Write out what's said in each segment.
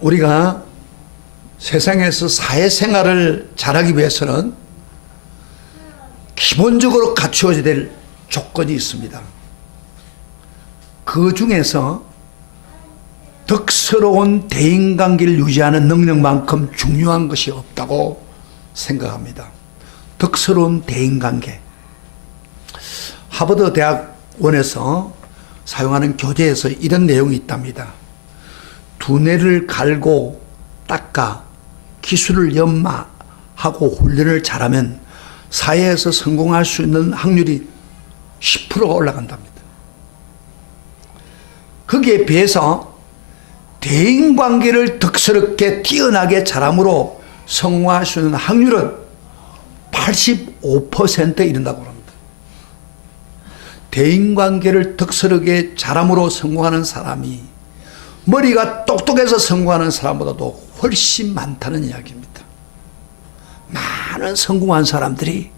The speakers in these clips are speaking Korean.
우리가 세상에서 사회생활을 잘하기 위해서는 기본적으로 갖추어야 될 조건이 있습니다. 그 중에서 덕스러운 대인관계를 유지하는 능력만큼 중요한 것이 없다고 생각합니다. 덕스러운 대인관계. 하버드 대학원에서 사용하는 교재에서 이런 내용이 있답니다. 두뇌를 갈고 닦아 기술을 연마하고 훈련을 잘하면 사회에서 성공할 수 있는 확률이 10%가 올라간답니다. 거기에 비해서 대인관계를 덕스럽게 뛰어나게 잘함으로 성공할 수 있는 확률은 85%에 이른다고 합니다. 대인관계를 덕스럽게 잘함으로 성공하는 사람이 머리가 똑똑해서 성공하는 사람보다도 훨씬 많다는 이야기입니다. 많은 성공한 사람들이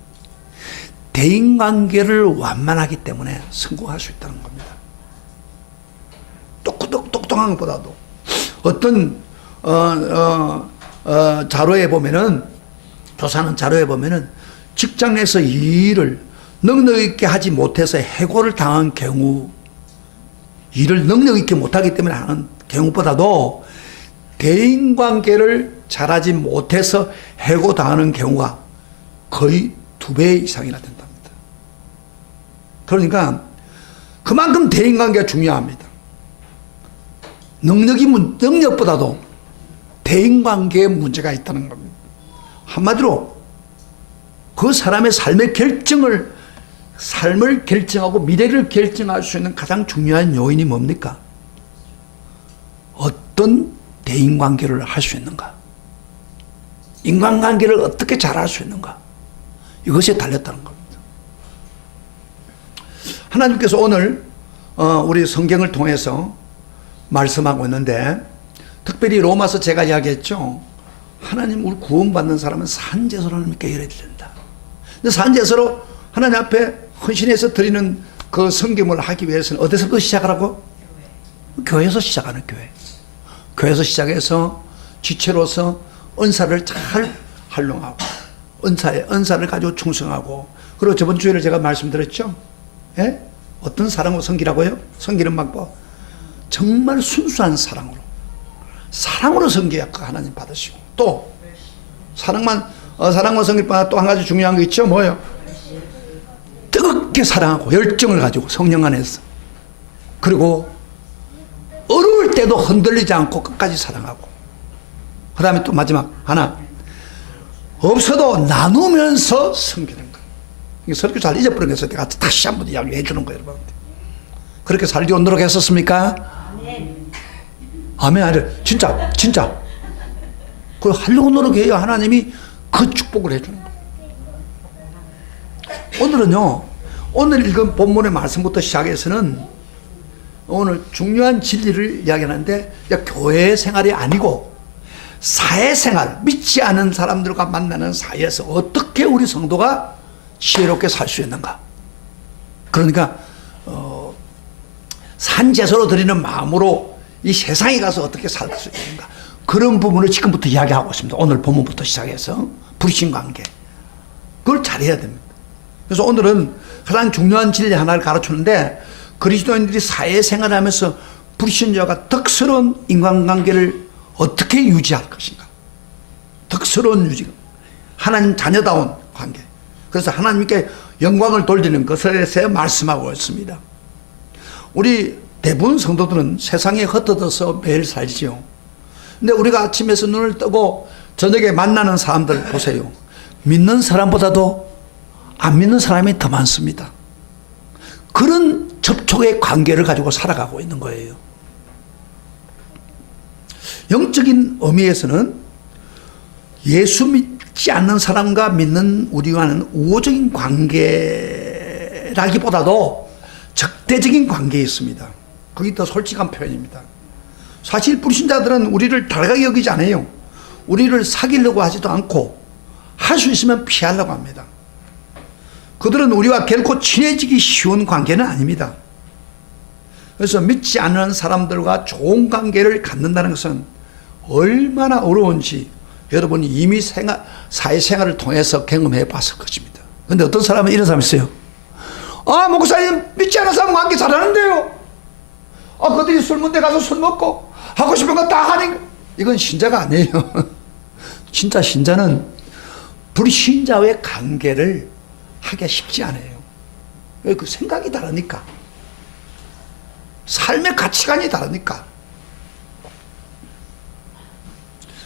대인관계를 완만하기 때문에 성공할 수 있다는 겁니다. 똑똑한 것보다도 어떤 자료에 보면은, 조사하는 자료에 보면은 직장에서 일을 능력 있게 하지 못해서 해고를 당한 경우, 일을 능력 있게 못하기 때문에 하는 경우보다도 대인관계를 잘하지 못해서 해고당하는 경우가 거의 2배 이상이나 된답니다. 그러니까 그만큼 대인관계가 중요합니다. 능력보다도 대인관계에 문제가 있다는 겁니다. 한마디로 그 사람의 삶을 결정하고 미래를 결정할 수 있는 가장 중요한 요인이 뭡니까? 어떤 대인관계를 할 수 있는가? 인간관계를 어떻게 잘할 수 있는가? 이것에 달렸다는 겁니다. 하나님께서 오늘 우리 성경을 통해서 말씀하고 있는데, 특별히 로마서 제가 이야기했죠. 하나님 우리 구원받는 사람은 산제사로 하나님께 예배드린다. 근데 산제사로 하나님 앞에 헌신해서 드리는 그 섬김을 하기 위해서는 어디서부터 시작하라고? 교회에서 시작하는 교회. 교회에서 시작해서 지체로서 은사를 잘 활용하고, 은사를 가지고 충성하고, 그리고 저번 주에는 제가 말씀드렸죠. 예? 어떤 사랑으로 섬기라고요? 섬기는 방법. 정말 순수한 사랑으로 섬겨야 하나님 받으시고, 또 사랑으로 섬길 뿐 또 한 가지 중요한 게 있죠. 뭐예요? 뜨겁게 사랑하고 열정을 가지고 성령 안에서, 그리고 어려울 때도 흔들리지 않고 끝까지 사랑하고, 그 다음에 또 마지막 하나, 없어도 나누면서 섬기는 거예요. 설교 잘 잊어버린 것을 내가 다시 한번 이야기해 주는 거예요, 여러분. 그렇게 살기 노력했었습니까? 아멘. 아니라 진짜 그걸 하려고 노력해야 하나님이 그 축복을 해주는 거예요. 오늘은요, 오늘 읽은 본문의 말씀부터 시작해서는 오늘 중요한 진리를 이야기하는데, 교회 생활이 아니고 사회생활, 믿지 않은 사람들과 만나는 사이에서 어떻게 우리 성도가 지혜롭게 살 수 있는가. 그러니까 산제사로 드리는 마음으로 이 세상에 가서 어떻게 살 수 있는가, 그런 부분을 지금부터 이야기하고 있습니다. 오늘 본문부터 시작해서 불신관계, 그걸 잘해야 됩니다. 그래서 오늘은 가장 중요한 진리 하나를 가르치는데, 그리스도인들이 사회생활을 하면서 불신자가 덕스러운 인간관계를 어떻게 유지할 것인가. 덕스러운 유지, 하나님 자녀다운 관계. 그래서 하나님께 영광을 돌리는 것에 대해서 말씀하고 있습니다. 우리 대부분 성도들은 세상에 흩어져서 매일 살지요. 근데 우리가 아침에서 눈을 뜨고 저녁에 만나는 사람들 보세요. 믿는 사람보다도 안 믿는 사람이 더 많습니다. 그런 접촉의 관계를 가지고 살아가고 있는 거예요. 영적인 의미에서는 예수 믿지 않는 사람과 믿는 우리와는 우호적인 관계라기보다도 적대적인 관계에 있습니다. 그게 더 솔직한 표현입니다. 사실 불신자들은 우리를 달가게 여기지 않아요. 우리를 사귀려고 하지도 않고, 할 수 있으면 피하려고 합니다. 그들은 우리와 결코 친해지기 쉬운 관계는 아닙니다. 그래서 믿지 않는 사람들과 좋은 관계를 갖는다는 것은 얼마나 어려운지 여러분이 이미 사회생활을 통해서 경험해 봤을 것입니다. 근데 어떤 사람은 이런 사람이 있어요. 아, 목사님, 믿지 않은 사람 관계 잘하는데요. 아, 그들이 술문대 가서 술 먹고 하고 싶은 거 다 하니까. 이건 신자가 아니에요. 진짜 신자는 불신자와의 관계를 하기가 쉽지 않아요. 왜? 그 생각이 다르니까. 삶의 가치관이 다르니까.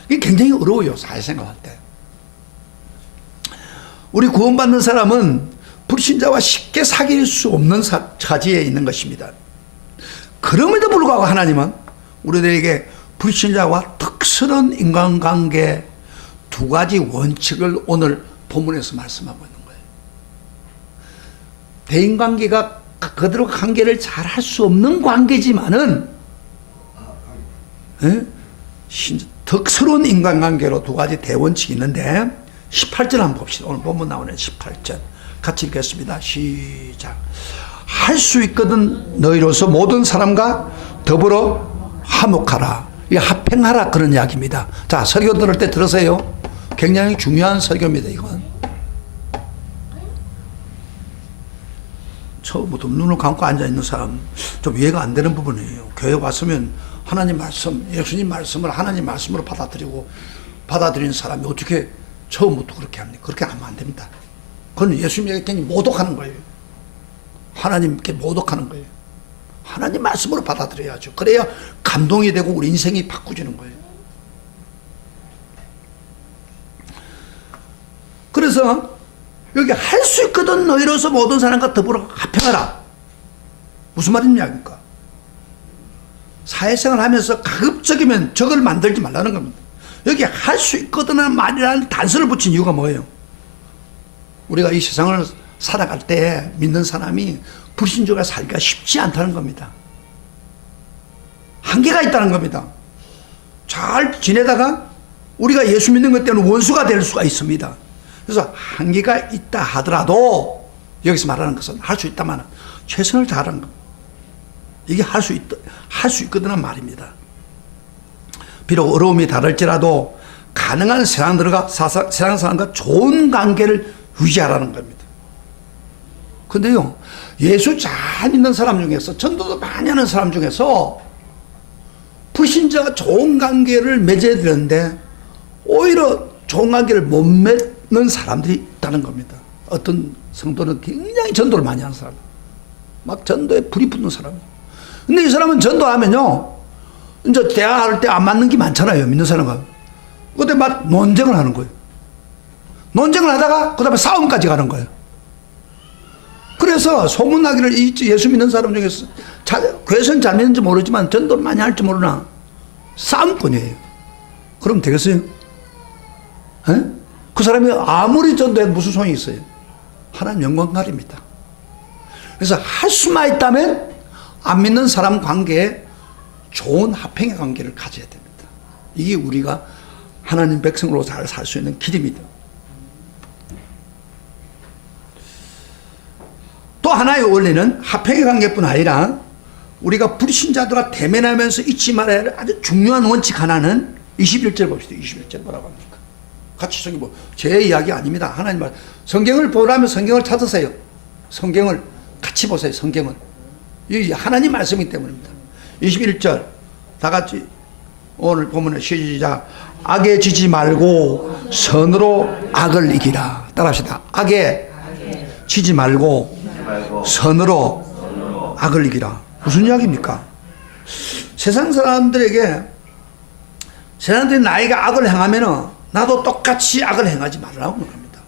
이게 굉장히 어려워요, 사회생활 할 때. 우리 구원받는 사람은 불신자와 쉽게 사귈 수 없는 처지에 있는 것입니다. 그럼에도 불구하고 하나님은 우리들에게 불신자와 특수한 인간관계 두 가지 원칙을 오늘 본문에서 말씀하고 있는 거예요. 대인관계가 그들과 관계를 잘 할 수 없는 관계지만은 특수한 인간관계로 두 가지 대원칙이 있는데 18절 한번 봅시다. 오늘 본문 나오는 18절 같이 읽겠습니다. 시작. 할 수 있거든 너희로서 모든 사람과 더불어 화목하라. 이 합행하라 그런 이야기입니다. 자, 설교 들을 때 들으세요. 굉장히 중요한 설교입니다. 이건 처음부터 눈을 감고 앉아있는 사람 좀 이해가 안 되는 부분이에요. 교회 왔으면 하나님 말씀, 예수님 말씀을 하나님 말씀으로 받아들이는 사람이 어떻게 처음부터 그렇게 합니까? 그렇게 하면 안 됩니다. 그건 예수님에게 굉장히 모독하는 거예요. 하나님께 모독하는 거예요. 하나님 말씀으로 받아들여야죠. 그래야 감동이 되고 우리 인생이 바꾸지는 거예요. 그래서 여기 할 수 있거든 너희로서 모든 사람과 더불어 합행하라. 무슨 말입니까? 사회생활 하면서 가급적이면 적을 만들지 말라는 겁니다. 여기 할 수 있거든은 말이라는 단서를 붙인 이유가 뭐예요? 우리가 이 세상을 살아갈 때 믿는 사람이 불신자가 살기가 쉽지 않다는 겁니다. 한계가 있다는 겁니다. 잘 지내다가 우리가 예수 믿는 것 때문에 원수가 될 수가 있습니다. 그래서 한계가 있다 하더라도 여기서 말하는 것은 할 수 있다만 최선을 다하는 겁니다. 이게 할 수 있거든은 말입니다. 비록 어려움이 다를지라도 가능한 세상 사람과 좋은 관계를 유지하라는 겁니다. 근데요, 예수 잘 믿는 사람 중에서, 전도도 많이 하는 사람 중에서 불신자가 좋은 관계를 맺어야 되는데 오히려 좋은 관계를 못 맺는 사람들이 있다는 겁니다. 어떤 성도는 굉장히 전도를 많이 하는 사람, 막 전도에 불이 붙는 사람. 근데 이 사람은 전도하면요, 이제 대화할 때 안 맞는 게 많잖아요, 믿는 사람은. 그때 막 논쟁을 하는 거예요. 논쟁을 하다가 그 다음에 싸움까지 가는 거예요. 그래서 소문나기를 예수 믿는 사람 중에서 교회선 잘 믿는지 모르지만 전도를 많이 할지 모르나 싸움꾼이에요. 그럼 되겠어요? 에? 그 사람이 아무리 전도해도 무슨 소용이 있어요? 하나님 영광 가립니다. 그래서 할 수만 있다면 안 믿는 사람 관계에 좋은 합행의 관계를 가져야 됩니다. 이게 우리가 하나님 백성으로 잘 살 수 있는 길입니다. 또 하나의 원리는 합행의 관계뿐 아니라 우리가 불신자들과 대면하면서 잊지 말아야 할 아주 중요한 원칙 하나는 21절 봅시다. 21절 뭐라고 합니까? 같이 저기 제 이야기 아닙니다. 하나님 말. 성경을 보라면 성경을 찾으세요. 성경을 같이 보세요. 성경을. 이 하나님 말씀이기 때문입니다. 21절 다 같이 오늘 보면 시작. 악에 지지 말고 선으로 악을 이기라. 따라합시다. 악에 지지 말고 선으로 악을 이기라. 무슨 이야기입니까? 세상 사람들이 나에게 악을 행하면 나도 똑같이 악을 행하지 말라고 합니다.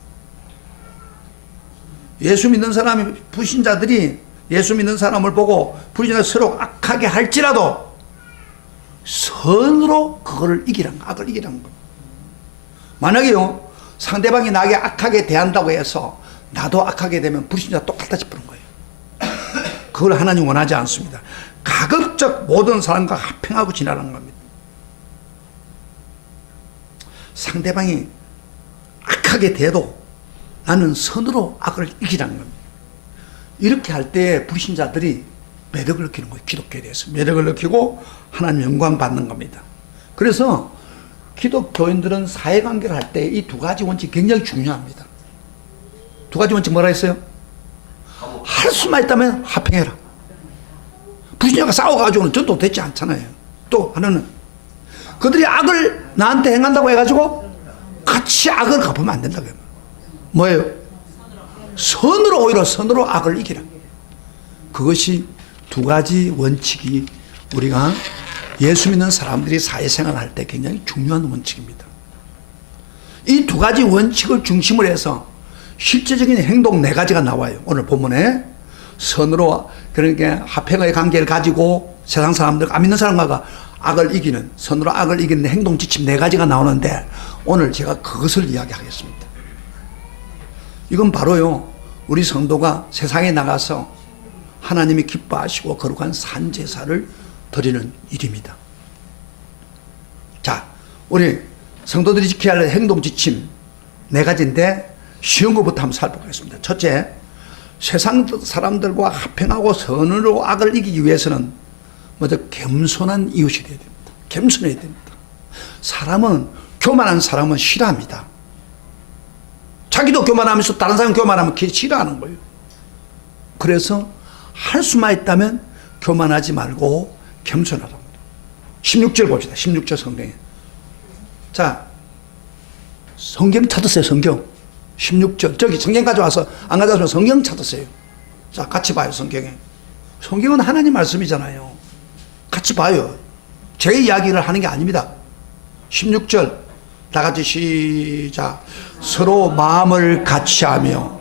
예수 믿는 사람이, 불신자들이 예수 믿는 사람을 보고 불신자가 서로 악하게 할지라도 선으로 그거를 이기라는 거, 악을 이기라는 겁니다. 만약에요, 상대방이 나에게 악하게 대한다고 해서 나도 악하게 되면 불신자가 똑같아 짚는 거예요. 그걸 하나님 원하지 않습니다. 가급적 모든 사람과 합행하고 지내라는 겁니다. 상대방이 악하게 돼도 나는 선으로 악을 이기라는 겁니다. 이렇게 할 때 불신자들이 매력을 느끼는 거예요. 기독교에 대해서 매력을 느끼고 하나님 영광 받는 겁니다. 그래서 기독교인들은 사회관계를 할 때 이 두 가지 원칙이 굉장히 중요합니다. 두 가지 원칙 뭐라 했어요? 할 수만 있다면 화평해라. 불신자가 싸워가지고는 전도되지 않잖아요. 또 하나는 그들이 악을 나한테 행한다고 해가지고 같이 악을 갚으면 안 된다고요. 뭐예요? 선으로, 오히려 선으로 악을 이기라. 그것이 두 가지 원칙이 우리가 예수 믿는 사람들이 사회생활을 할 때 굉장히 중요한 원칙입니다. 이 두 가지 원칙을 중심으로 해서 실제적인 행동 네 가지가 나와요. 오늘 본문에 선으로, 그러니까 화평의 관계를 가지고 세상 사람들, 안 믿는 사람과 악을 이기는, 선으로 악을 이기는 행동 지침 네 가지가 나오는데 오늘 제가 그것을 이야기하겠습니다. 이건 바로요, 우리 성도가 세상에 나가서 하나님이 기뻐하시고 거룩한 산제사를 드리는 일입니다. 자, 우리 성도들이 지켜야 할 행동 지침 네 가지인데 쉬운 것부터 한번 살펴보겠습니다. 첫째, 세상 사람들과 화평하고 선으로 악을 이기기 위해서는 먼저 겸손한 이웃이 되어야 됩니다. 겸손해야 됩니다. 사람은, 교만한 사람은 싫어합니다. 자기도 교만하면서 다른 사람 교만하면 싫어하는 거예요. 그래서 할 수만 있다면 교만하지 말고 겸손하랍니다. 16절 봅시다. 16절 성경에. 자, 성경 찾으세요. 성경 16절. 저기 성경 가져와서, 안 가져와서 성경 찾으세요. 자, 같이 봐요. 성경에. 성경은 하나님 말씀이잖아요. 같이 봐요. 제 이야기를 하는 게 아닙니다. 16절 다 같이 시작. 서로 마음을 같이 하며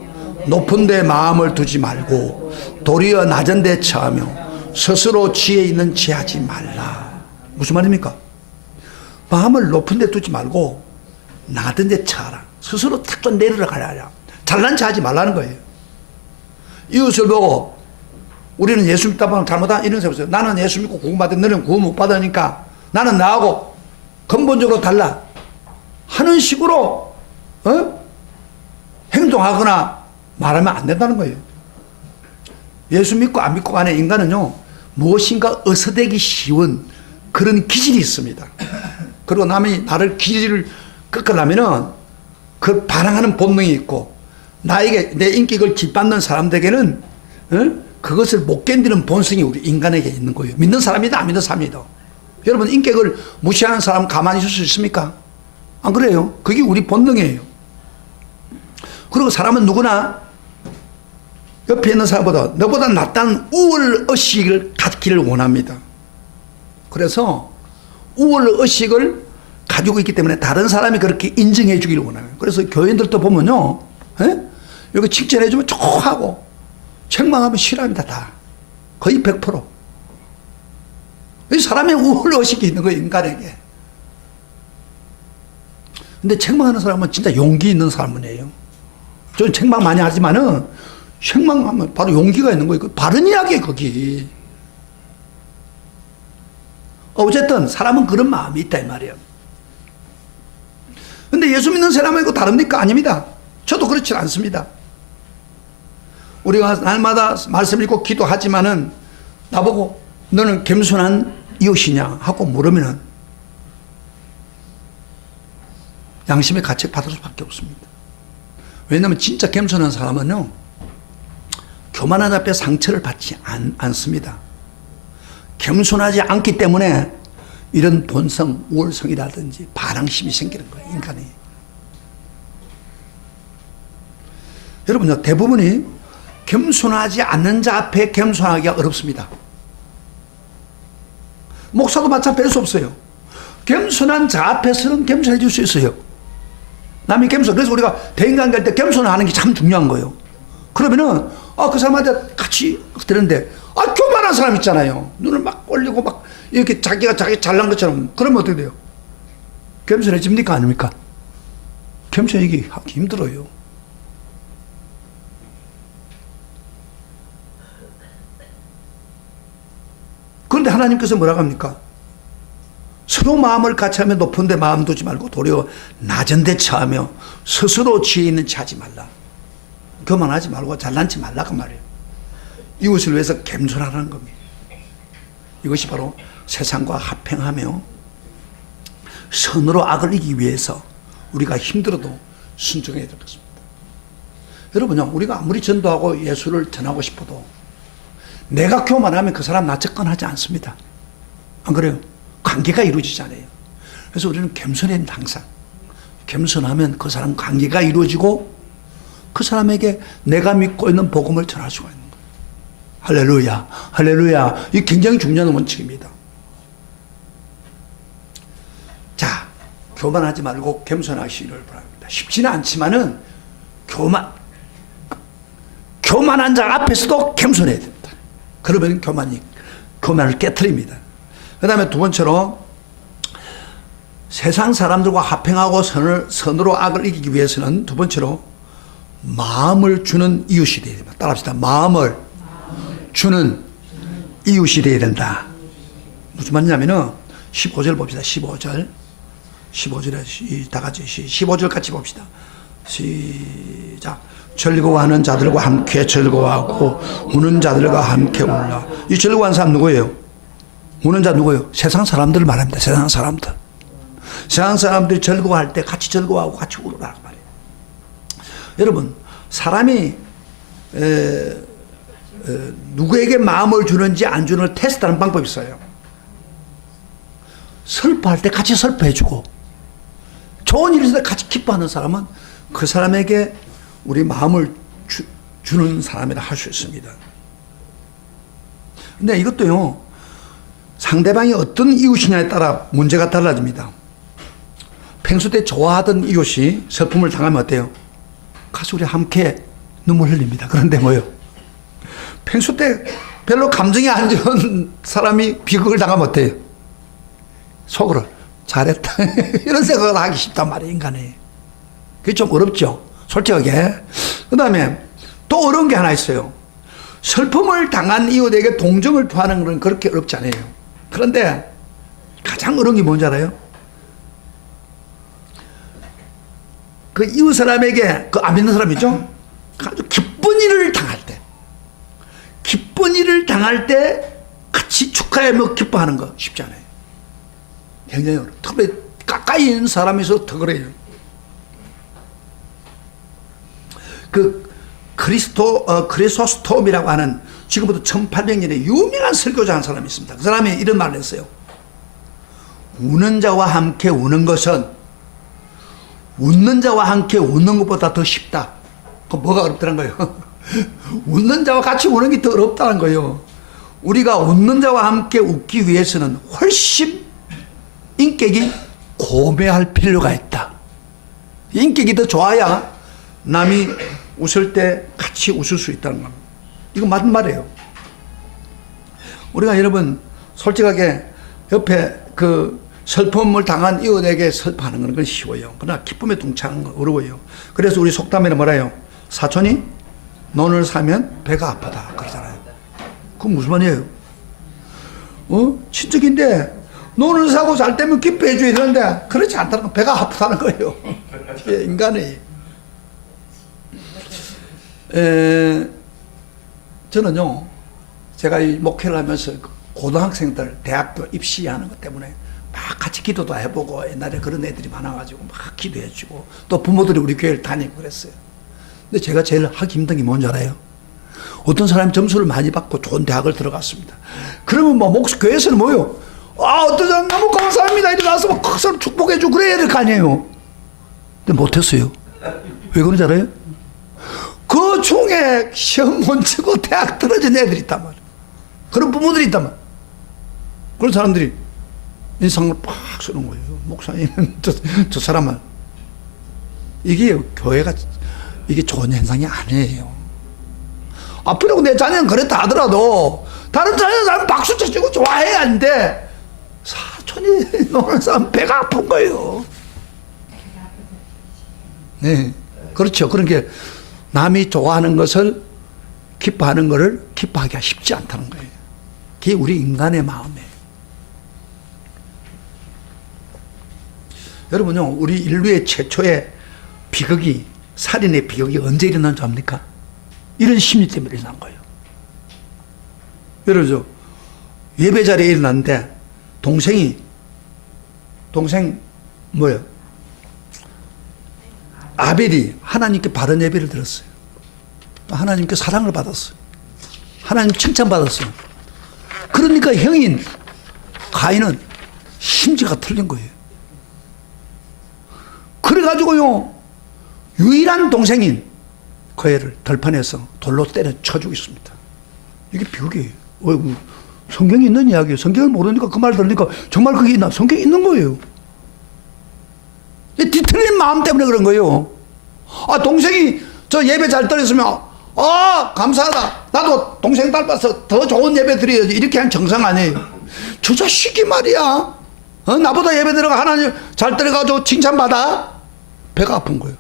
높은 데 마음을 두지 말고 도리어 낮은 데 처하며 스스로 지혜 있는 체하지 말라. 무슨 말입니까? 마음을 높은 데 두지 말고 낮은 데 처하라. 스스로 탁 좀 내려가라. 잘난 체 하지 말라는 거예요. 이웃을 보고 우리는 예수 믿다 보면 잘못한 이런 생각 없어요. 나는 예수 믿고 구원받은 너는 구원 못 받으니까 나는 나하고 근본적으로 달라 하는 식으로 행동하거나 말하면 안 된다는 거예요. 예수 믿고 안 믿고 간에 인간은요, 무엇인가 어서되기 쉬운 그런 기질이 있습니다. 그리고 남이 나를 기질을 꺾으려면은 그 반항하는 본능이 있고, 나에게 내 인격을 짓밟는 사람들에게는 그것을 못 견디는 본성이 우리 인간에게 있는 거예요. 믿는 사람이다, 안 믿는 사람이다. 여러분, 인격을 무시하는 사람 가만히 있을 수 있습니까? 안 그래요? 그게 우리 본능이에요. 그리고 사람은 누구나 옆에 있는 사람보다 너보다 낫다는 우월 의식을 갖기를 원합니다. 그래서 우월 의식을 가지고 있기 때문에 다른 사람이 그렇게 인정해 주기를 원해요. 그래서 교인들도 보면요, 여기 칭찬해 주면 좋아하고 책망하면 싫어합니다. 다 거의 100%. 이 사람의 우월 의식이 있는 거예요, 인간에게. 근데 책망하는 사람은 진짜 용기 있는 사람이에요. 저는 책망 많이 하지만은 책망하면 바로 용기가 있는 거예요. 바른 이야기예요, 거기. 어쨌든 사람은 그런 마음이 있다 이 말이에요. 근데 예수 믿는 사람하고 다릅니까? 아닙니다. 저도 그렇지 않습니다. 우리가 날마다 말씀 읽고 기도하지만은 나보고 너는 겸손한 이웃이냐 하고 물으면은 양심의 가책 받을 수밖에 없습니다. 왜냐하면 진짜 겸손한 사람은요, 교만한 앞에 상처를 받지 않습니다. 겸손하지 않기 때문에 이런 본성, 우월성이라든지 반항심이 생기는 거예요, 인간이. 여러분요, 대부분이 겸손하지 않는 자 앞에 겸손하기가 어렵습니다. 목사도 마찬가지일 수 없어요. 겸손한 자 앞에서는 겸손해 줄 수 있어요. 남이 겸손. 그래서 우리가 대인관계할 때 겸손하는 게 참 중요한 거예요. 그러면은 그 사람한테 같이 되는데 교만한 사람 있잖아요. 눈을 막 올리고 막 이렇게 자기가 자기 잘난 것처럼. 그러면 어떻게 돼요? 겸손해집니까? 아닙니까? 겸손하기 힘들어요. 그런데 하나님께서 뭐라고 합니까? 서로 마음을 같이 하며 높은 데 마음 두지 말고 도리어 낮은 데 처하며 스스로 지혜 있는 체 하지 말라. 교만하지 말고 잘난 체 말라 그 말이에요. 이웃을 위해서 겸손하라는 겁니다. 이것이 바로 세상과 화평하며 선으로 악을 이기기 위해서 우리가 힘들어도 순종해야 될 것입니다. 여러분요, 우리가 아무리 전도하고 예수를 전하고 싶어도 내가 교만하면 그 사람 나 접근하지 않습니다. 안 그래요? 관계가 이루어지지 않아요. 그래서 우리는 겸손해야 합니다. 항상 겸손하면 그 사람 관계가 이루어지고 그 사람에게 내가 믿고 있는 복음을 전할 수가 있는 거예요. 할렐루야, 할렐루야. 이게 굉장히 중요한 원칙입니다. 자, 교만하지 말고 겸손하시기를 바랍니다. 쉽지는 않지만은 교만한 자 앞에서도 겸손해야 됩니다. 그러면 교만을 깨트립니다. 그 다음에 두 번째로 세상 사람들과 화평하고 선으로 악을 이기기 위해서는 두 번째로 마음을 주는 이웃이 되어야 됩니다. 따라합시다. 마음을 주는 이웃이 되어야 된다. 무슨 말이냐면은 15절 봅시다. 15절에 다 같이 15절 같이 봅시다. 시작. 즐거워하는 자들과 함께 즐거워하고 우는 자들과 함께 울라. 이 즐거워하는 사람 누구예요? 우는 자 누구예요? 세상 사람들을 말합니다. 세상 사람들. 세상 사람들이 즐거워할 때 같이 즐거워하고 같이 울으라 말이에요. 여러분, 사람이 누구에게 마음을 주는지 안 주는 걸 테스트하는 방법이 있어요. 슬퍼할 때 같이 슬퍼해주고 좋은 일이 있을 때 같이 기뻐하는 사람은 그 사람에게 우리 마음을 주는 사람이라 할 수 있습니다. 근데 이것도요, 상대방이 어떤 이웃이냐에 따라 문제가 달라집니다. 평소 때 좋아하던 이웃이 슬픔을 당하면 어때요? 가서 우리 함께 눈물 흘립니다. 그런데 뭐요? 평소 때 별로 감정이 안 좋은 사람이 비극을 당하면 어때요? 속으로 잘했다 이런 생각을 하기 쉽단 말이에요. 인간이. 그게 좀 어렵죠, 솔직하게. 그 다음에 또 어려운 게 하나 있어요. 슬픔을 당한 이웃에게 동정을 표하는 건 그렇게 어렵지 않아요. 그런데 가장 어려운 게 뭔지 알아요? 그 이웃 사람에게, 그 안 믿는 사람이죠? 아주 기쁜 일을 당할 때 같이 축하하며 기뻐하는 거 쉽지 않아요. 굉장히 어려워요. 특히 가까이 있는 사람에서 더 그래요. 그 크리소스톰이라고 하는 지금부터 1800년에 유명한 설교자 한 사람이 있습니다. 그 사람이 이런 말을 했어요. 우는 자와 함께 우는 것은 웃는 자와 함께 웃는 것보다 더 쉽다. 그럼 뭐가 어렵다는 거예요? 웃는 자와 같이 우는 게 더 어렵다는 거예요. 우리가 웃는 자와 함께 웃기 위해서는 훨씬 인격이 고매할 필요가 있다. 인격이 더 좋아야 남이 웃을 때 같이 웃을 수 있다는 겁니다. 이거 맞는 말이에요. 우리가 여러분 솔직하게 옆에 그 슬픔을 당한 이웃에게 슬퍼하는 건 그건 쉬워요. 그러나 기쁨에 동참하는 건 어려워요. 그래서 우리 속담에는 뭐라요? 사촌이 논을 사면 배가 아프다 그러잖아요. 그건 무슨 말이에요? 친척인데 논을 사고 잘 때면 기뻐해 줘야 되는데 그렇지 않다는 건 배가 아프다는 거예요. 인간이. 저는요, 제가 이 목회를 하면서 고등학생들 대학교 입시하는 것 때문에 막 같이 기도도 해보고 옛날에 그런 애들이 많아가지고 막 기도해주고 또 부모들이 우리 교회를 다니고 그랬어요. 근데 제가 제일 하기 힘든 게 뭔지 알아요? 어떤 사람이 점수를 많이 받고 좋은 대학을 들어갔습니다. 그러면 뭐 교회에서는 뭐요? 어떤 사람 너무 감사합니다 이렇게 나서 막 그 사람 축복해주고 그래야 될 거 아니에요. 근데 못했어요. 왜 그런지 알아요? 그 중에 시험 못 치고 대학 떨어진 애들이 있단 말이에요. 그런 부모들이 있단 말이에요. 그런 사람들이 인상을 팍 쓰는 거예요. 목사님은 저 사람은. 이게 교회가, 이게 좋은 현상이 아니에요. 앞으로 내 자녀는 그랬다 하더라도 다른 자녀는 박수 쳐주고 좋아해야 하는데 사촌이 노는 사람 배가 아픈 거예요. 네. 그렇죠. 그런 게 남이 좋아하는 것을 기뻐하는 것을 기뻐하기가 쉽지 않다는 거예요. 그게 우리 인간의 마음이에요. 여러분요, 우리 인류의 최초의 비극이, 살인의 비극이 언제 일어난 줄 압니까? 이런 심리 때문에 일어난 거예요. 예를 들어 예배 자리에 일어났는데 동생 뭐예요? 아벨이 하나님께 바른 예배를 드렸어요. 하나님께 사랑을 받았어요. 하나님 칭찬받았어요. 그러니까 형인 가인은 심지가 틀린 거예요. 그래가지고요, 유일한 동생인 그 애를 덜판에서 돌로 때려 쳐 죽였습니다. 이게 비극이에요. 성경에 있는 이야기예요. 성경을 모르니까 그 말 들으니까 정말 그게 있나? 성경에 있는 거예요. 뒤틀린 마음 때문에 그런 거예요. 아, 동생이 저 예배 잘 드렸으면, 아, 감사하다. 나도 동생 닮아서 더 좋은 예배 드려야지. 이렇게 한 정상 아니에요. 저 자식이 말이야. 나보다 예배 드려가 하나님 잘 드려가지고 칭찬받아? 배가 아픈 거예요.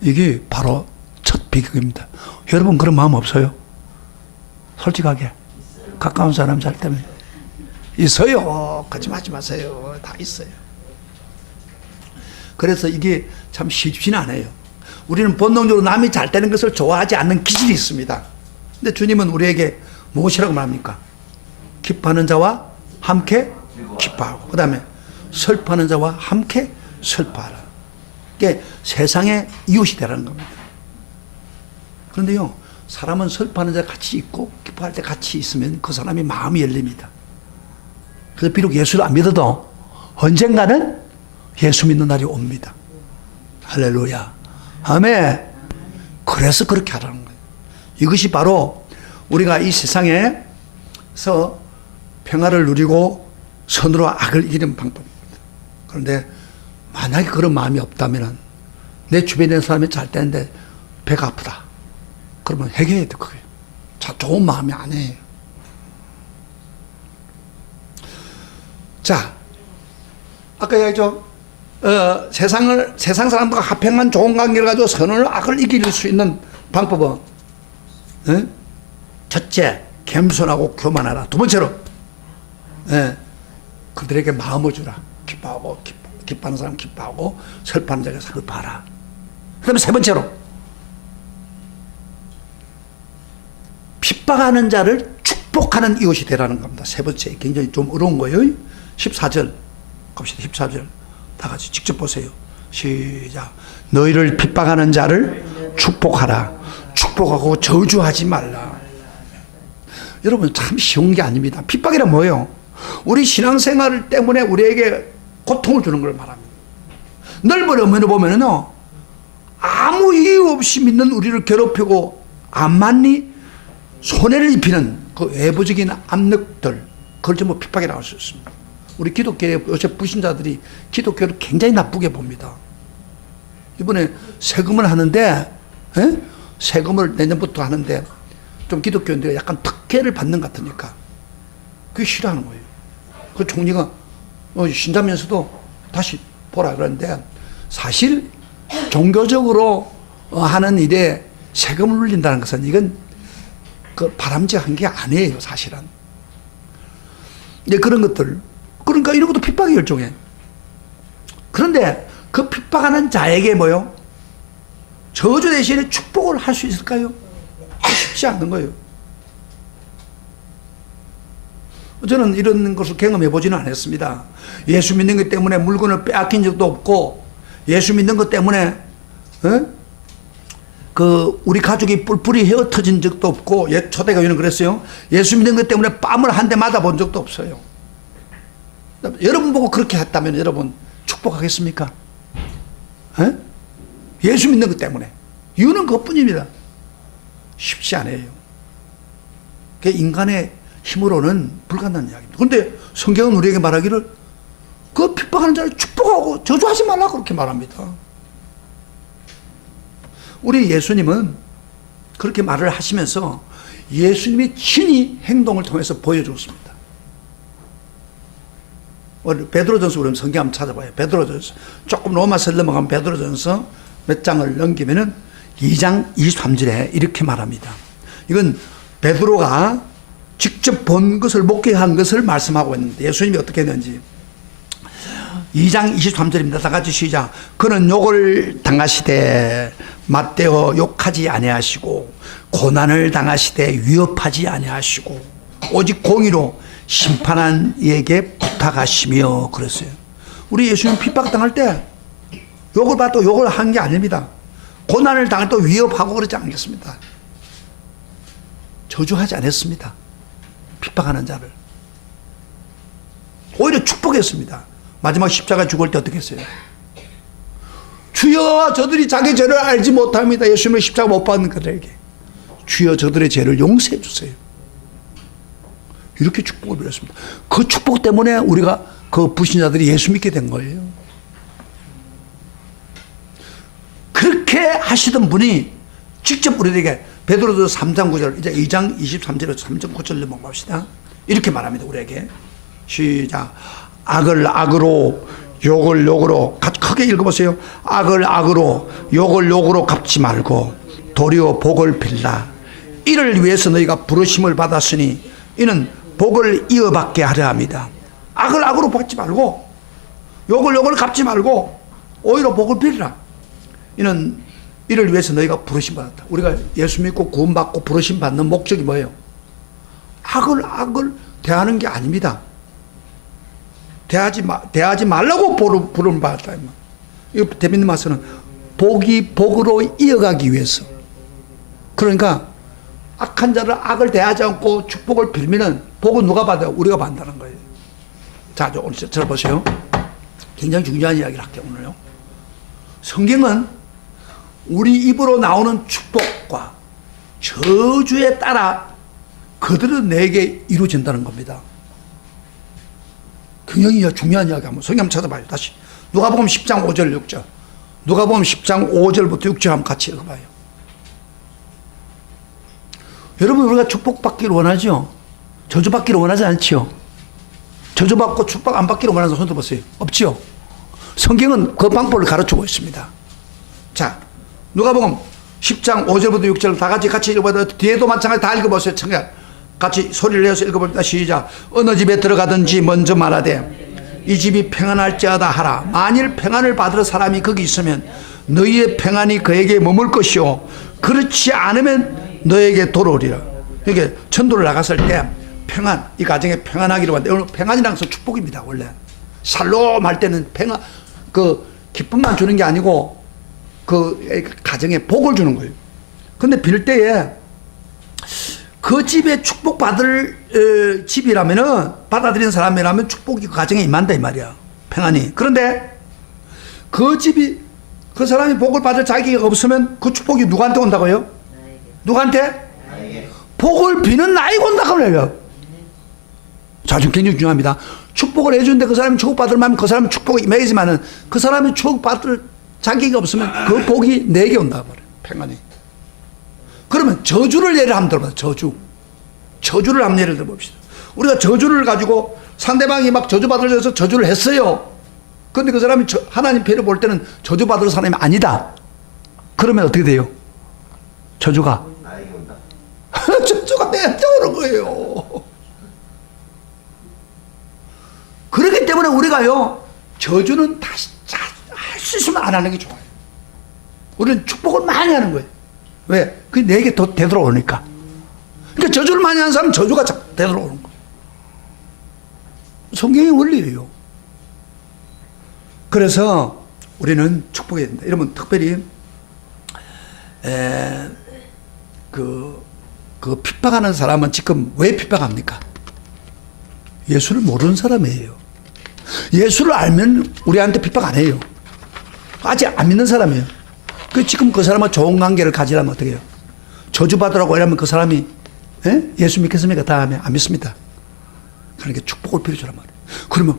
이게 바로 첫 비극입니다. 여러분 그런 마음 없어요? 솔직하게. 가까운 사람 잘 때문에. 있어요. 거짓말하지 마세요. 다 있어요. 그래서 이게 참 쉽지는 않아요. 우리는 본능적으로 남이 잘 되는 것을 좋아하지 않는 기질이 있습니다. 근데 주님은 우리에게 무엇이라고 말합니까? 기뻐하는 자와 함께 기뻐하고, 그 다음에 슬퍼하는 자와 함께 슬퍼하라. 이게 세상의 이웃이 되라는 겁니다. 그런데요, 사람은 슬퍼하는 자 같이 있고 기뻐할 때 같이 있으면 그 사람이 마음이 열립니다. 그래서 비록 예수를 안 믿어도 언젠가는 예수 믿는 날이 옵니다. 할렐루야. 아멘. 그래서 그렇게 하라는 거예요. 이것이 바로 우리가 이 세상에서 평화를 누리고 선으로 악을 이기는 방법입니다. 그런데 만약에 그런 마음이 없다면, 내 주변에 있는 사람이 잘 되는데 배가 아프다. 그러면 해결해야 돼, 그게. 자, 좋은 마음이 아니에요. 자, 아까 이야기했죠. 세상 사람들과 화평한 좋은 관계를 가지고 선을 악을 이길 수 있는 방법은, 첫째, 겸손하고 교만하라. 두 번째로, 그들에게 마음을 주라. 기뻐하는 사람 기뻐하고, 슬퍼하는 자에게 슬퍼하라. 그 다음에 세 번째로, 핍박하는 자를 축복하는 이웃이 되라는 겁니다. 세 번째, 굉장히 좀 어려운 거예요. 14절 갑시다. 14절 다 같이 직접 보세요. 시작. 너희를 핍박하는 자를 축복하라. 축복하고 저주하지 말라. 여러분 참 쉬운 게 아닙니다. 핍박이란 뭐예요? 우리 신앙생활 때문에 우리에게 고통을 주는 걸 말합니다. 넓은 의미로 보면은요, 아무 이유 없이 믿는 우리를 괴롭히고 안만리 손해를 입히는 그 외부적인 압력들, 그걸 전부 핍박이 나올 수 있습니다. 우리 기독교의 요새 불신자들이 기독교를 굉장히 나쁘게 봅니다. 이번에 세금을 하는데, 세금을 내년부터 하는데 좀 기독교인들이 약간 특혜를 받는 것 같으니까 그게 싫어하는 거예요. 그 총리가 신자면서도 다시 보라 그러는데, 사실 종교적으로 하는 일에 세금을 울린다는 것은 이건 그 바람직한 게 아니에요, 사실은. 이제 그런 것들, 그러니까 이런 것도 핍박이 일종에. 그런데 그 핍박하는 자에게 뭐요? 저주 대신에 축복을 할 수 있을까요? 쉽지 않는 거예요. 저는 이런 것을 경험해 보지는 않았습니다. 예수 믿는 것 때문에 물건을 빼앗긴 적도 없고, 예수 믿는 것 때문에 우리 가족이 뿔뿔이 헤어터진 적도 없고, 초대교회는 그랬어요. 예수 믿는 것 때문에 뺨을 한 대 맞아본 적도 없어요. 여러분 보고 그렇게 했다면 여러분 축복하겠습니까? 예수 믿는 것 때문에. 이유는 그것뿐입니다. 쉽지 않아요. 그게 인간의 힘으로는 불가능한 이야기입니다. 그런데 성경은 우리에게 말하기를 그 핍박하는 자를 축복하고 저주하지 말라 그렇게 말합니다. 우리 예수님은 그렇게 말을 하시면서 예수님이 친히 행동을 통해서 보여줬습니다. 베드로전서 우리 성경 한번 찾아봐요. 베드로전서 조금 로마서를 넘어가면 베드로전서 몇 장을 넘기면은 2장 23절에 이렇게 말합니다. 이건 베드로가 직접 본 것을 목격한 것을 말씀하고 있는데 예수님이 어떻게 했는지 2장 23절입니다. 다 같이 시작. 그는 욕을 당하시되 맞대어 욕하지 아니하시고 고난을 당하시되 위협하지 아니하시고 오직 공의로 심판한 이에게 부탁하시며 그랬어요. 우리 예수님 핍박당할 때 욕을 받고 욕을 한 게 아닙니다. 고난을 당할 때 위협하고 그러지 않겠습니다. 저주하지 않았습니다. 핍박하는 자를. 오히려 축복했습니다. 마지막 십자가 죽을 때 어떻게 했어요? 주여 저들이 자기 죄를 알지 못합니다. 예수님의 십자가 못 받는 그들에게 주여 저들의 죄를 용서해 주세요. 이렇게 축복을 드렸습니다. 그 축복 때문에 우리가 그 불신자들이 예수 믿게 된 거예요. 그렇게 하시던 분이 직접 우리에게 베드로서 3장 9절 이제 2장 23절에서 3장 9절을 넘어갑시다. 이렇게 말합니다. 우리에게 시작. 악을 악으로 욕을 욕으로 크게 읽어보세요. 악을 악으로 욕을 욕으로 갚지 말고 도리어 복을 빌라. 이를 위해서 너희가 부르심을 받았으니 이는 복을 이어받게 하려 합니다. 악을 악으로 받지 말고 욕을 욕을 갚지 말고 오히려 복을 빌라. 이를 위해서 너희가 부르심 받았다. 우리가 예수 믿고 구원받고 부르심 받는 목적이 뭐예요? 악을 대하는 게 아닙니다. 대하지 말라고 부름 받았다. 이거 대변인 말씀은 복으로 이어가기 위해서. 그러니까 악한 자를 악을 대하지 않고 축복을 빌면은 복은 누가 받아요? 우리가 받는다는 거예요. 자, 오늘 들어보세요. 굉장히 중요한 이야기를 할게요, 오늘요. 성경은 우리 입으로 나오는 축복과 저주에 따라 그들은 내게 이루어진다는 겁니다. 굉장히 중요한 이야기 한번 성경 한번 찾아봐요. 다시 누가복음 10장 5절 6절 누가복음 10장 5절부터 6절 한번 같이 읽어봐요. 여러분 우리가 축복받기를 원하죠? 저주받기를 원하지 않죠? 저주받고 축복 안 받기를 원하는 손 들어보세요. 없죠? 성경은 그 방법을 가르치고 있습니다. 자, 누가복음 10장 5절부터 6절 다 같이 읽어봐요. 뒤에도 마찬가지 다 읽어보세요. 같이 소리를 내서 읽어봅니다. 시작. 어느 집에 들어가든지 먼저 말하되 이 집이 평안할지어다 하라. 만일 평안을 받을 사람이 거기 있으면 너희의 평안이 그에게 머물 것이요 그렇지 않으면 너에게 돌아오리라. 이게 전도를 나갔을 때 평안, 이 가정에 평안하기를 원하는데 평안이라는 것은 축복입니다. 원래 살롬 할 때는 평안, 그 기쁨만 주는 게 아니고 그 가정에 복을 주는 거예요. 근데 빌 때에 그 집에 축복받을 집이라면은 받아들이는 사람이라면 축복이 그 가정에 임한다 이 말이야. 평안이. 그런데 그 집이 그 사람이 복을 받을 자격이 없으면 그 축복이 누구한테 온다고요? 누구한테? 복을 비는 나에게 온다고 그래요. 자, 지금 굉장히 중요합니다. 축복을 해주는데 그 사람이 축복받을 만큼 그 사람은 축복이 임하지만은 그 사람이 축복받을 자격이 없으면 그 복이 내게 온다고 그래요. 평안이. 그러면 저주를 예를 한번 들어보세요. 저주를 한번 예를 들어봅시다. 우리가 저주를 가지고 상대방이 막 저주받으려고 해서 저주를 했어요. 그런데 그 사람이 하나님 배를 볼 때는 저주받을 사람이 아니다. 그러면 어떻게 돼요? 저주가 저주가 내한테 오는 거예요. 그렇기 때문에 우리가요 저주는 다시 할 수 있으면 안 하는 게 좋아요. 우리는 축복을 많이 하는 거예요. 왜? 그게 내게 더 되돌아오니까. 그러니까 저주를 많이 하는 사람은 저주가 되돌아오는 거예요. 성경의 원리예요. 그래서 우리는 축복해야 된다. 이러면 특별히 그 핍박하는 사람은 지금 왜 핍박합니까? 예수를 모르는 사람이에요. 예수를 알면 우리한테 핍박 안 해요. 아직 안 믿는 사람이에요. 지금 그 사람과 좋은 관계를 가지려면 어떻게 해요? 저주받으라고 이러면 그 사람이 예수 믿겠습니까? 다음에 안 믿습니다. 그러니까 축복을 빌어주란 말이에요. 그러면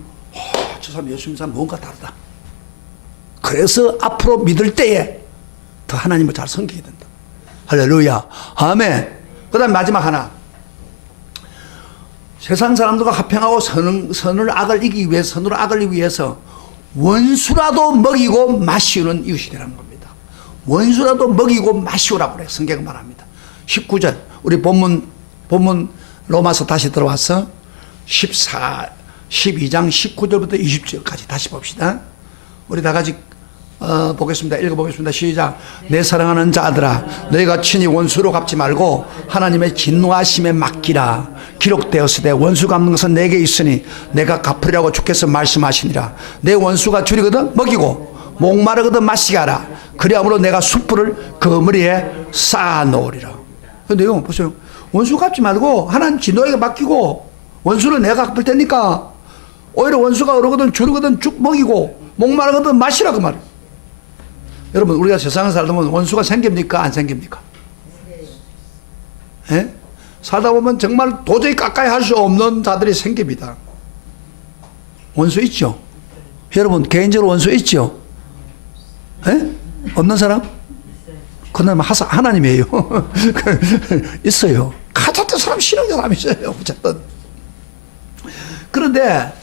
저 사람 예수 믿는 사람 뭔가 다르다. 그래서 앞으로 믿을 때에 더 하나님을 잘 섬기게 된다. 할렐루야. 아멘. 그 다음 마지막 하나. 세상 사람들과 화평하고 선을 악을 이기기 위해서, 선으로 악을 이기기 위해서 원수라도 먹이고 마시우는 이웃이 되라는 겁니다. 원수라도 먹이고 마시우라고 그래요. 성경은 말합니다. 19절. 우리 본문 로마서 다시 들어와서 12장 19절부터 20절까지 다시 봅시다. 우리 다 같이 보겠습니다. 읽어보겠습니다. 시작. 내 사랑하는 자들아, 너희가 친히 원수로 갚지 말고 하나님의 진노하심에 맡기라. 기록되었으되 원수 갚는 것은 내게 있으니 내가 갚으리라고 주께서 말씀하시니라. 내 원수가 줄이거든 먹이고 목마르거든 마시게 하라. 그리함으로 내가 숯불을 그 머리에 쌓아 놓으리라. 근데 이거 보세요. 원수 갚지 말고 하나님 진노에게 맡기고 원수는 내가 갚을 테니까 오히려 원수가 어르거든 줄이거든 쭉 먹이고 목마르거든 마시라 그 말이에요. 여러분 우리가 세상에 살다 보면 원수가 생깁니까 안 생깁니까? 예? 살다 보면 정말 도저히 가까이 할 수 없는 자들이 생깁니다. 원수 있죠? 여러분 개인적으로 원수 있죠? 예? 없는 사람? 그나마 하나님이에요. 있어요. 가짜 사람 싫어하는 사람이 있어요. 어쨌든. 그런데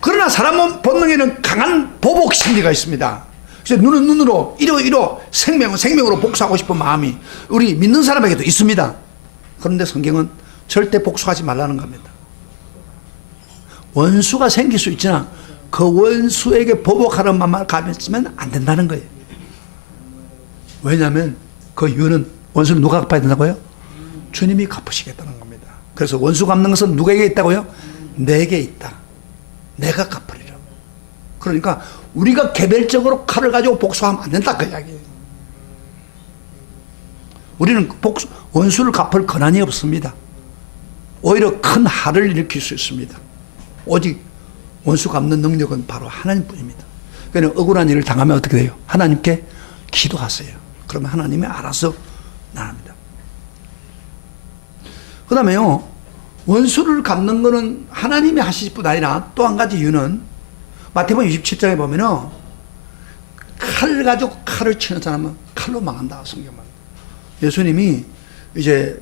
그러나 사람 본능에는 강한 보복 심리가 있습니다. 그래서 눈은 눈으로 이로 생명은 생명으로 복수하고 싶은 마음이 우리 믿는 사람에게도 있습니다. 그런데 성경은 절대 복수하지 말라는 겁니다. 원수가 생길 수 있지만 그 원수에게 보복하는 마음을 가졌으면 안 된다는 거예요. 왜냐하면 그 이유는 원수는 누가 갚아야 된다고요? 주님이 갚으시겠다는 겁니다. 그래서 원수 갚는 것은 누구에게 있다고요? 내게 있다. 내가 갚으리라. 그러니까 우리가 개별적으로 칼을 가지고 복수하면 안 된다 그 이야기예요. 우리는 원수를 갚을 권한이 없습니다. 오히려 큰 har를 일으킬 수 있습니다. 오직 원수 갚는 능력은 바로 하나님뿐입니다. 그러니까 억울한 일을 당하면 어떻게 돼요? 하나님께 기도하세요. 그러면 하나님이 알아서 나갑니다. 그 다음에요, 원수를 갚는 것은 하나님이 하실 뿐 아니라 또 한 가지 이유는 마태복음 27장에 보면은 칼을 가지고 칼을 치는 사람은 칼로 망한다 성경만. 예수님이 이제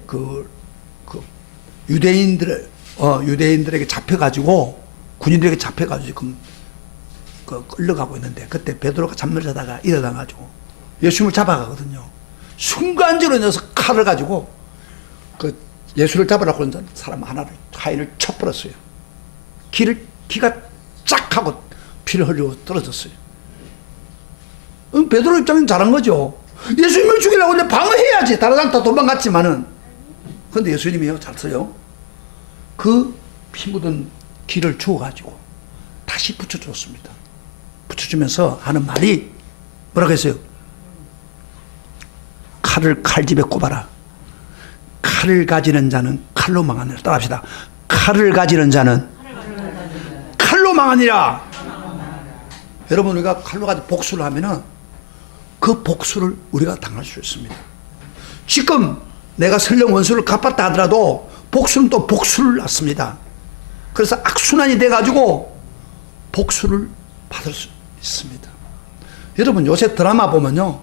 유대인들에게 잡혀가지고 군인들에게 잡혀가지고 지금 끌려가고 있는데 그때 베드로가 잠을 자다가 일어나가지고 예수님을 잡아가거든요. 순간적으로 넣어서 칼을 가지고 예수를 잡으라고 하는 사람 하인을 쳐버렸어요. 기가 쫙 하고 피를 흘리고 떨어졌어요. 베드로 입장은 잘한 거죠. 예수님을 죽이려고 하는데 방어해야지. 다른 사람 다 도망갔지만은. 그런데 예수님이요, 잘 써요. 그 피 묻은 기를 주워가지고 다시 붙여줬습니다. 붙여주면서 하는 말이 뭐라고 했어요? 칼을 칼집에 꼽아라. 칼을 가지는 자는 칼로 망하니라. 따라합시다. 칼을 가지는 자는 칼로 망하니라. 여러분 우리가 칼로 가지고 복수를 하면은 그 복수를 우리가 당할 수 있습니다. 지금 내가 설령 원수를 갚았다 하더라도 복수는 또 복수를 낳습니다. 그래서 악순환이 돼가지고 복수를 받을 수 있습니다. 여러분 요새 드라마 보면요,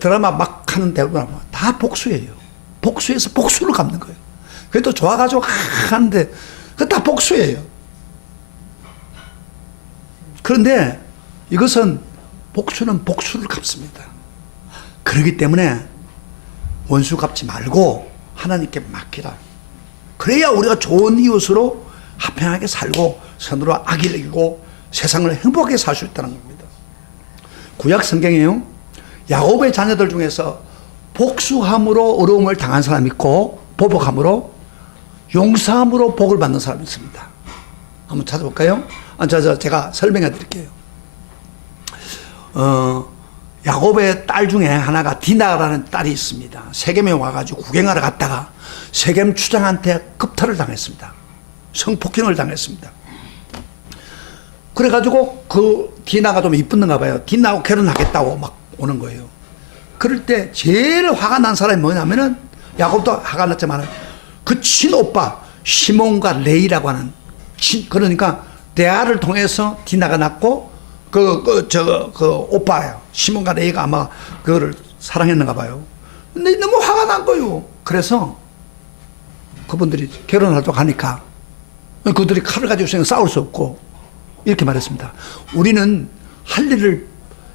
드라마 막 하는 대부분 다 복수예요. 복수해서 복수를 갚는 거예요. 그래도 좋아가지고 하는데 그거 다 복수예요. 그런데 이것은 복수는 복수를 갚습니다. 그렇기 때문에 원수 갚지 말고 하나님께 맡기라. 그래야 우리가 좋은 이웃으로 화평하게 살고 서로 악을 이기고 세상을 행복하게 살 수 있다는 겁니다. 구약 성경에요, 야곱의 자녀들 중에서 복수함으로 어려움을 당한 사람이 있고 보복함으로 용서함으로 복을 받는 사람이 있습니다. 한번 찾아볼까요? 제가 설명해 드릴게요. 야곱의 딸 중에 하나가 디나라는 딸이 있습니다. 세겜에 와가지고 구경하러 갔다가 세겜 추장한테 급탈을 당했습니다. 성폭행을 당했습니다. 그래가지고 그 디나가 좀 이쁜가 봐요. 디나하고 결혼하겠다고 막 오는 거예요. 그럴 때 제일 화가 난 사람이 뭐냐면은, 야곱도 화가 났지만 그 친오빠 시몬과 레이라고 하는 그러니까 레아를 통해서 디나가 낳고 그 오빠예요. 시몬과 레이가 아마 그거를 사랑했는가 봐요. 근데 너무 화가 난 거예요. 그래서 그분들이 결혼하도록 하니까 그들이 칼을 가지고 있으면 싸울 수 없고 이렇게 말했습니다. 우리는 할 일을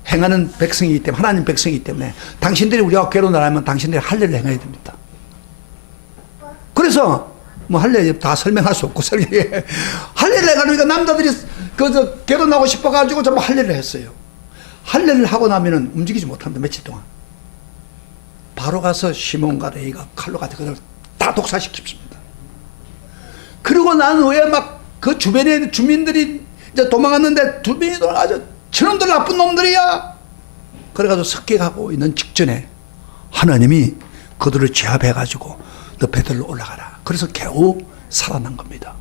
행하는 백성이기 때문에, 하나님 백성이기 때문에 당신들이 우리와 결혼을 하면 당신들이 할 일을 행해야 됩니다. 그래서 뭐 할 일 다 설명할 수 없고 할 일을 해가지고 남자들이 결혼하고 싶어가지고 전부 할 일을 했어요. 할례를 하고 나면은 움직이지 못합니다. 며칠 동안. 바로 가서 시몬과 레위가 칼로 가지고 그들 다 독사시킵니다. 그리고 난 후에 막 그 주변에 주민들이 이제 도망갔는데 주민이 돌아가서 저놈들 나쁜 놈들이야. 그래가지고 습격하고 있는 직전에 하나님이 그들을 제압해가지고 너 베들로 올라가라. 그래서 겨우 살아난 겁니다.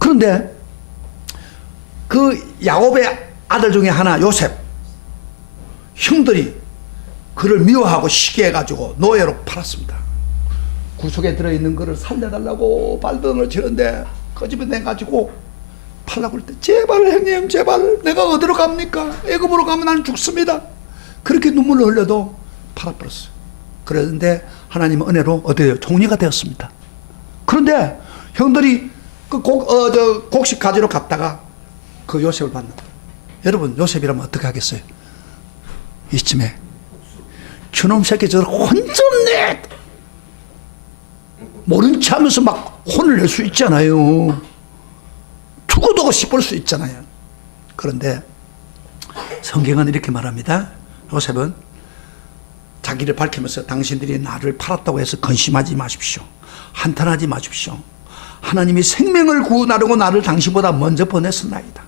그런데 그 야곱의 아들 중에 하나 요셉 형들이 그를 미워하고 시기해가지고 노예로 팔았습니다. 구석에 들어있는 거를 살려달라고 발등을 치는데 꺼집어내가지고 팔라고 할 때 제발 형님 제발 내가 어디로 갑니까? 애굽으로 가면 나는 죽습니다. 그렇게 눈물을 흘려도 팔아버렸어요. 그런데 하나님의 은혜로 어때요? 총리가 되었습니다. 그런데 형들이 그 곡식 가지러 갔다가 그 요셉을 만난 거예요. 여러분 요셉이라면 어떻게 하겠어요? 이쯤에 저놈 새끼 저를 혼줬네 모른 체 하면서 막 혼을 낼 수 있잖아요. 두고두고 씹을 수 있잖아요. 그런데 성경은 이렇게 말합니다. 요셉은 자기를 밝히면서 당신들이 나를 팔았다고 해서 근심하지 마십시오. 한탄하지 마십시오. 하나님이 생명을 구원하려고 나를 당신보다 먼저 보냈었나이다.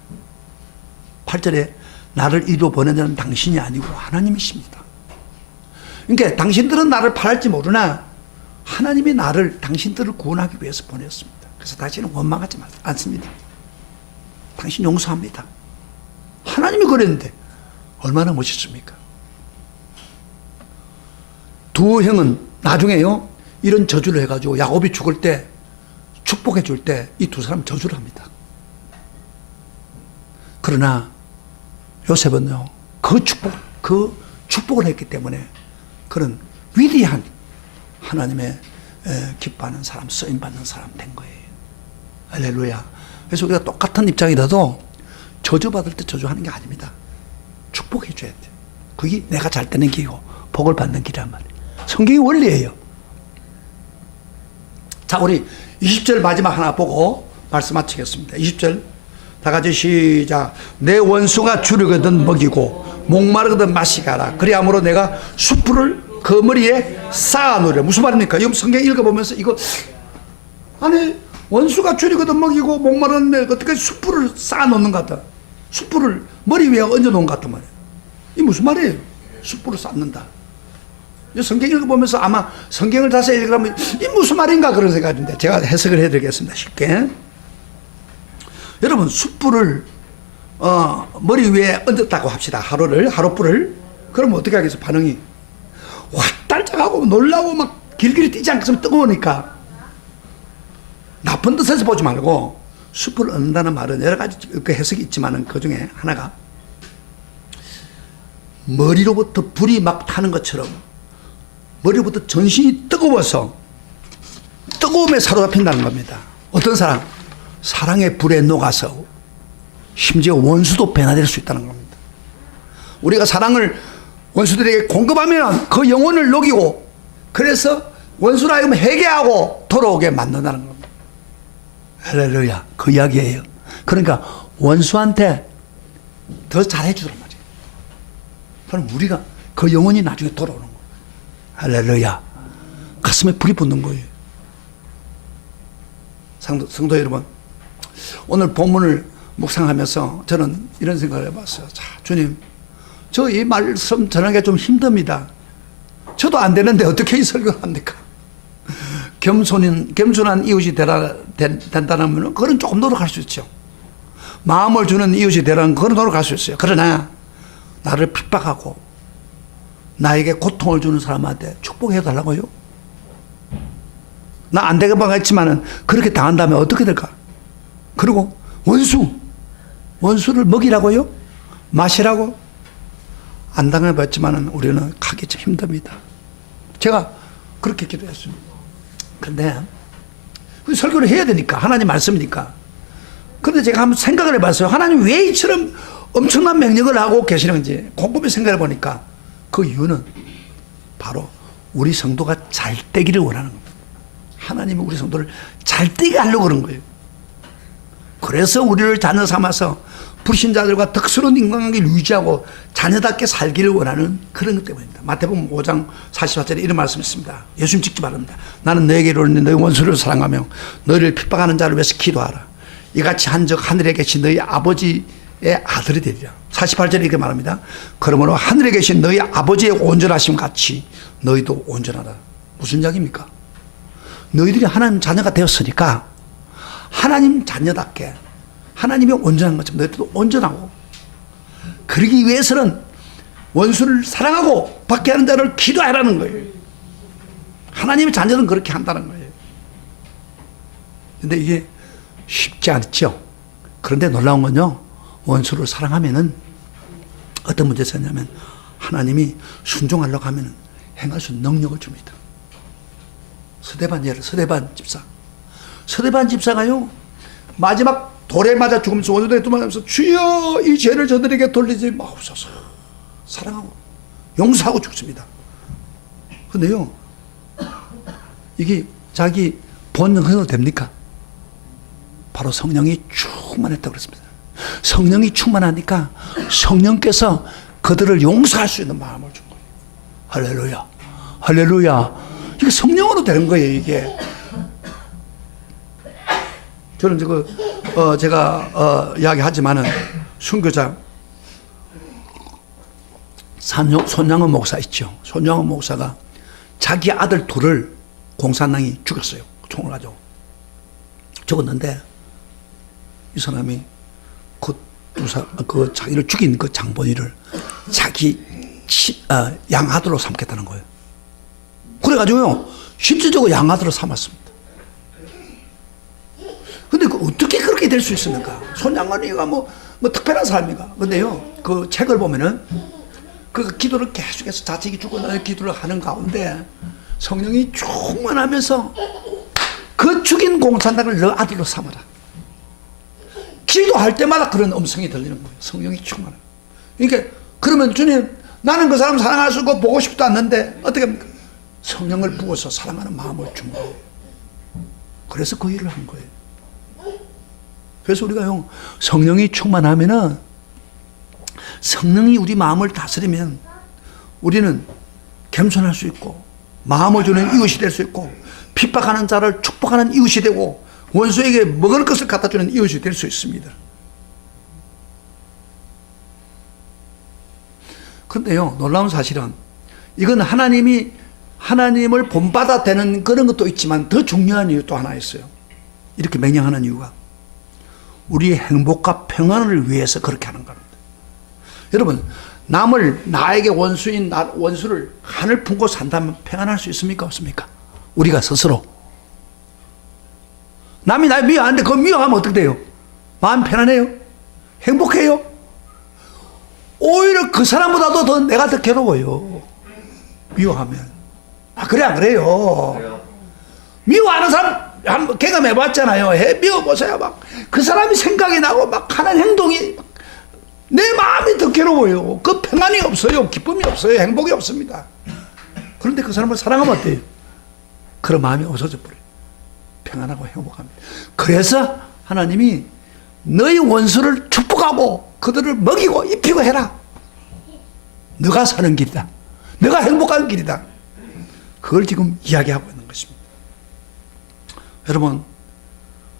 8절에 나를 이리로 보낸 자는 당신이 아니고 하나님이십니다. 그러니까 당신들은 나를 팔았지 모르나 하나님이 나를 당신들을 구원하기 위해서 보냈습니다. 그래서 당신은 원망하지 않습니다. 당신 용서합니다. 하나님이 그랬는데 얼마나 멋있습니까? 두 형은 나중에요 이런 저주를 해가지고 야곱이 죽을 때 축복해 줄 때 이 두 사람 저주를 합니다. 그러나 요셉은요 그 축복을 했기 때문에 그런 위대한 하나님의 기뻐하는 사람, 쓰임받는 사람 된 거예요. 할렐루야. 그래서 우리가 똑같은 입장이라도 저주받을 때 저주하는 게 아닙니다. 축복해 줘야 돼요. 그게 내가 잘 되는 길이고 복을 받는 길이란 말이에요. 성경의 원리예요. 자, 우리 20절 마지막 하나 보고 말씀 마치겠습니다. 20절 다 같이 시작. 내 원수가 주려거든 먹이고 목마르거든 마시게 하라. 그리함으로 내가 숯불을 그 머리에 쌓아놓으려. 무슨 말입니까? 이 성경 읽어보면서 이거 아니 원수가 주려거든 먹이고 목마르는데 어떻게 숯불을 쌓아놓는 것 같다. 숯불을 머리 위에 얹어놓은 것 같단 말이에요. 이 무슨 말이에요? 숯불을 쌓는다. 이 성경 읽어보면서 아마 성경을 자세히 읽으면 이 무슨 말인가 그런 생각인데 제가 해석을 해드리겠습니다. 쉽게. 여러분 숯불을 머리 위에 얹었다고 합시다. 하룻불을. 그러면 어떻게 하겠어요? 반응이 확 달짝하고 놀라고 막 길길이 뛰지 않겠으면 뜨거우니까. 나쁜 뜻에서 보지 말고 숯불을 얹는다는 말은 여러 가지 그 해석이 있지만 그 중에 하나가 머리로부터 불이 막 타는 것처럼 머리로부터 전신이 뜨거워서 뜨거움에 사로잡힌다는 겁니다. 어떤 사람? 사랑의 불에 녹아서 심지어 원수도 변화될 수 있다는 겁니다. 우리가 사랑을 원수들에게 공급하면 그 영혼을 녹이고 그래서 원수로 하여금 회개하고 돌아오게 만든다는 겁니다. 할렐루야. 그 이야기예요. 그러니까 원수한테 더 잘해주란 말이에요. 그럼 우리가 그 영혼이 나중에 돌아오는 거예요. 할렐루야. 가슴에 불이 붙는 거예요. 성도 여러분, 오늘 본문을 묵상하면서 저는 이런 생각을 해봤어요. 자, 주님, 저 이 말씀 전하기가 좀 힘듭니다. 저도 안 되는데 어떻게 이 설교를 합니까? 겸손한 이웃이 된다면 그건 조금 노력할 수 있죠. 마음을 주는 이웃이 되라는 그건 노력할 수 있어요. 그러나 나를 핍박하고 나에게 고통을 주는 사람한테 축복해 달라고요? 나 안 되게 방했지만은 그렇게 당한다면 어떻게 될까? 그리고 원수를 먹이라고요? 마시라고? 안 당해봤지만은 우리는 가기 참 힘듭니다. 제가 그렇게 기도했습니다. 그런데 설교를 해야 되니까 하나님 말씀이니까. 그런데 제가 한번 생각을 해봤어요. 하나님 왜 이처럼 엄청난 명령을 하고 계시는지 곰곰이 생각해 보니까 그 이유는 바로 우리 성도가 잘 되기를 원하는 겁니다. 하나님은 우리 성도를 잘 되게 하려고 그런 거예요. 그래서 우리를 자녀 삼아서 불신자들과 덕스러운 인간관계를 유지하고 자녀답게 살기를 원하는 그런 것 때문입니다. 마태복음 5장 44절에 이런 말씀이 있습니다. 예수님 직접 말합니다. 나는 너에게 이르노니 너희 원수를 사랑하며 너희를 핍박하는 자를 위해서 기도하라. 이같이 한즉 하늘에 계신 너희 아버지의 아들이 되리라. 48절에 이렇게 말합니다. 그러므로 하늘에 계신 너희 아버지의 온전하심 같이 너희도 온전하라. 무슨 이야기입니까? 너희들이 하나님 자녀가 되었으니까 하나님 자녀답게 하나님이 온전한 것처럼 너희들도 온전하고, 그러기 위해서는 원수를 사랑하고 박해하는 자를 기도하라는 거예요. 하나님의 자녀는 그렇게 한다는 거예요. 근데 이게 쉽지 않죠. 그런데 놀라운 건요, 원수를 사랑하면은 어떤 문제가 있냐면 하나님이 순종하려고 하면 행할 수 있는 능력을 줍니다. 서대반 집사가요, 마지막 돌에 맞아 죽으면서 원수들에 도망가면서 주여 이 죄를 저들에게 돌리지 마옵소서 사랑하고 용서하고 죽습니다. 근데요, 이게 자기 본능으로 됩니까? 바로 성령이 충만했다고 그랬습니다. 성령이 충만하니까 성령께서 그들을 용서할 수 있는 마음을 준 거예요. 할렐루야, 할렐루야. 이게 성령으로 되는 거예요. 이게 저는 제가 이야기하지만은 순교자 손양원 목사 있죠. 손양원 목사가 자기 아들 둘을 공산당이 죽였어요. 총을 가지고 죽었는데 이 사람이 그 자기를 죽인 그 장본이를 자기 양아들로 삼겠다는 거예요. 그래가지고요, 실질적으로 양아들로 삼았습니다. 근데 어떻게 그렇게 될 수 있습니까? 손양원이가 뭐 특별한 사람인가? 근데요, 그 책을 보면은 그 기도를 계속해서 자식이 죽어나는 기도를 하는 가운데 성령이 충만하면서 그 죽인 공산당을 너 아들로 삼아라. 기도할 때마다 그런 음성이 들리는 거예요. 성령이 충만해요. 그러니까 그러면 주님, 나는 그 사람 사랑할 수 없고 보고 싶지도 않는데 어떻게 합니까? 성령을 부어서 사랑하는 마음을 준 거예요. 그래서 그 일을 한 거예요. 그래서 우리가 성령이 충만하면은, 성령이 우리 마음을 다스리면 우리는 겸손할 수 있고 마음을 주는 이웃이 될 수 있고 핍박하는 자를 축복하는 이웃이 되고 원수에게 먹을 것을 갖다 주는 이웃이 될 수 있습니다. 그런데요, 놀라운 사실은 이건 하나님을 본받아 되는 그런 것도 있지만 더 중요한 이유 또 하나 있어요. 이렇게 명령하는 이유가 우리의 행복과 평안을 위해서 그렇게 하는 겁니다. 여러분, 나에게 원수인 원수를 한을 품고 산다면 평안할 수 있습니까? 없습니까? 우리가 스스로. 남이 날 미워하는데 그거 미워하면 어떻게 돼요? 마음 편안해요? 행복해요? 오히려 그 사람보다도 더 내가 더 괴로워요. 미워하면. 그래 안 그래요? 미워하는 사람 한번 경험해 봤잖아요. 미워보세요. 막 그 사람이 생각이 나고 막 하는 행동이 내 마음이 더 괴로워요. 그 평안이 없어요. 기쁨이 없어요. 행복이 없습니다. 그런데 그 사람을 사랑하면 어때요? 그런 마음이 없어져 버려요. 평안하고 행복합니다. 그래서 하나님이 너희 원수를 축복하고 그들을 먹이고 입히고 해라. 너가 사는 길이다. 너가 행복한 길이다. 그걸 지금 이야기하고 있는 것입니다. 여러분,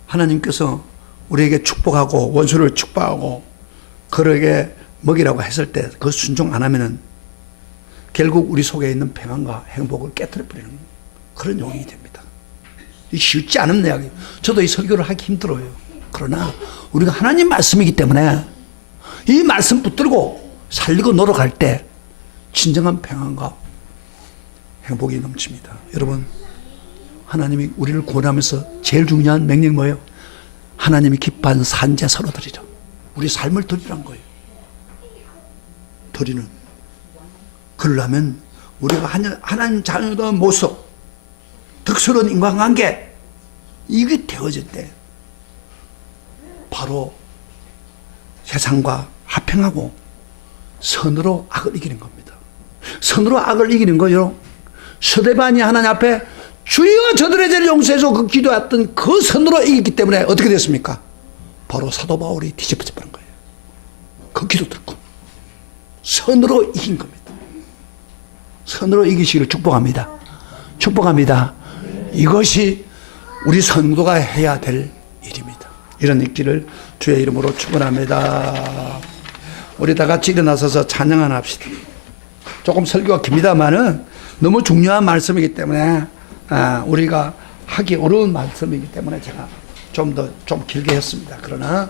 하나님께서 우리에게 축복하고 원수를 축복하고 그에게 먹이라고 했을 때 그 순종 안 하면은 결국 우리 속에 있는 평안과 행복을 깨뜨려 버리는 그런 용인이 됩니다. 이 쉽지 않은 이야기. 저도 이 설교를 하기 힘들어요. 그러나 우리가 하나님 말씀이기 때문에 이 말씀 붙들고 살리고 노력할 때 진정한 평안과 행복이 넘칩니다. 여러분, 하나님이 우리를 구원하면서 제일 중요한 명령이 뭐예요? 하나님이 기뻐하는 산제사로 드리라. 우리 삶을 드리란 거예요. 드리는. 그러려면 우리가 하나님 자녀의 모습, 덕스러운 인간관계, 이게 되어질 때 바로 세상과 화평하고 선으로 악을 이기는 겁니다. 선으로 악을 이기는 거요. 서대반이 하나님 앞에 주여 저들의 죄를 용서해서 그 기도했던 그 선으로 이겼기 때문에 어떻게 됐습니까? 바로 사도 바울이 뒤집어져 버린 거예요. 그 기도 듣고 선으로 이긴 겁니다. 선으로 이기시기를 축복합니다. 축복합니다. 이것이 우리 성도가 해야 될 일입니다. 이런 있기를 주의 이름으로 축원합니다. 우리 다 같이 일어나서서 찬양 하나 합시다. 조금 설교가 깁니다만은 너무 중요한 말씀이기 때문에 우리가 하기 어려운 말씀이기 때문에 제가 좀 더 좀 길게 했습니다. 그러나